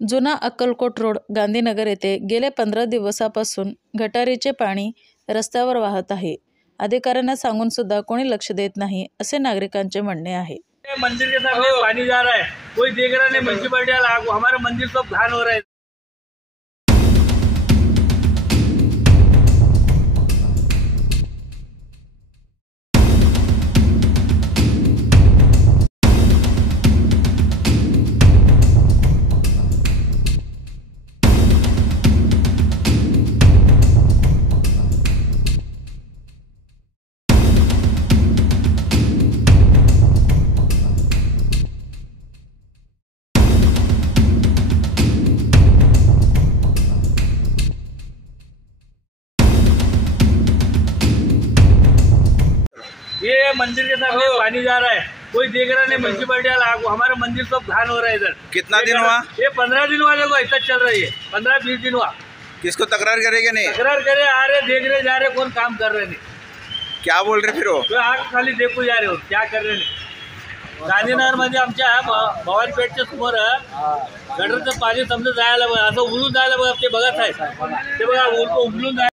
जुना अक्कलकोट रोड गांधीनगर येथे गेले 15 दिवसापासून गटारीचे पाणी रस्त्यावर वाहत आहे। अधिकाऱ्यांना सांगून सुद्धा कोणी लक्ष देत नाही असे नागरिकांचे म्हणणे आहे। मंदिर के सामने पानी जा रहा है, कोई देख रहा नहीं। म्यूनसिपलिटी वाला हमारा मंदिर सब घान हो रहा है। ये मंदिर के सामने पानी जा रहा है, कोई देख रहा नहीं। म्यूनसिपलिटी वाला हमारा मंदिर सब घान हो रहा है इधर। कितना दिन हुआ? ये 15 दिन वाले को ऐसा चल रही है। 15-20 दिन हुआ। किसको तकरार करेगा? नहीं तकरार करे, आ रहे देख रहे जा रहे, कौन काम कर रहे नहीं। क्या बोल रहे फिर वो? तो आग खाली देखू जा रहे हो, क्या कर रहे नहीं। गांधीनगर मध्ये आमच्या भवानपेठच्या समोर गटरचं पाणी समजा जायला असं उलून जायला बघा, ते बघत आहे ते बघा उलून जायला